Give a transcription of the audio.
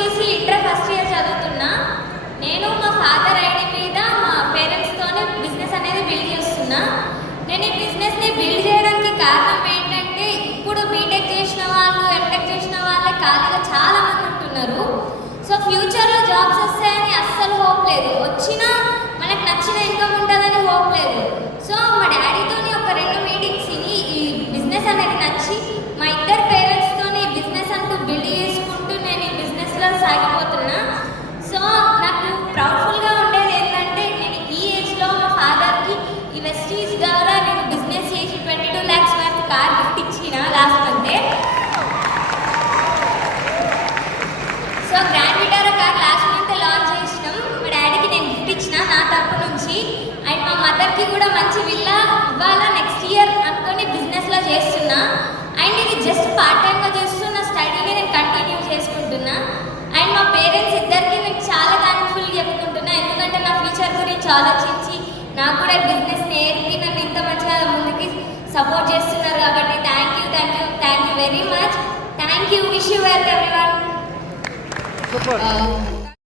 చూసి inter first year చదువుతున్నా నేను మా ఫాదర్ ఐడి మీద మా పేరెంట్స్తోనే బిజినెస్ అనేది బిల్డ్ చేస్తున్నా. నేను ఈ బిజినెస్ని బిల్డ్ చేయడానికి కారణం ఏంటంటే ఇప్పుడు బీటెక్ చేసిన వాళ్ళు ఎంటెక్ చేసిన వాళ్ళే ఖాళీగా చాలా మంది ఉంటున్నారు. సో ఫ్యూచర్లో జాబ్స్ వస్తాయని అస్సలు హోప్ లేదు. వచ్చినా మనకు నచ్చిన ఇన్కమ్ ఉంటుందని హోప్ లేదు. సో మా డాడీతో ఒక రెండు మీటింగ్స్ ఈ బిజినెస్ అనేది నచ్చి మా ఇద్దరు పేరెంట్స్తో బిజినెస్ అంటూ బిల్డ్ చేసి కార్ గిఫ్ట్ ఇచ్చిన last మంతే so Grand Vitara car last month launch చేసినాం. మా డాడీకి నేను గిఫ్ట్ ఇచ్చిన నా తరపు నుంచి. అండ్ మా మదర్కి కూడా మంచి విల్లా ఇవ్వాలా నెక్స్ట్ ఇయర్ అనుకొని బిజినెస్లో చేస్తున్నా. అండ్ ఇది జస్ట్ పార్ట్ టైంగా చేస్తూ నా స్టడీని నేను కంటిన్యూ చేసుకుంటున్నా. అండ్ మా పేరెంట్స్ ఇద్దరికి నేను చాలా థ్యాంక్ఫుల్ చెప్పుకుంటున్నా. ఎందుకంటే నా ఫ్యూచర్ గురించి ఆలోచించి నాకు కూడా బిజినెస్ నేర్పి నన్ను ఇంత మంచిగా ముందుకి సపోర్ట్ చేస్తున్నారు 아.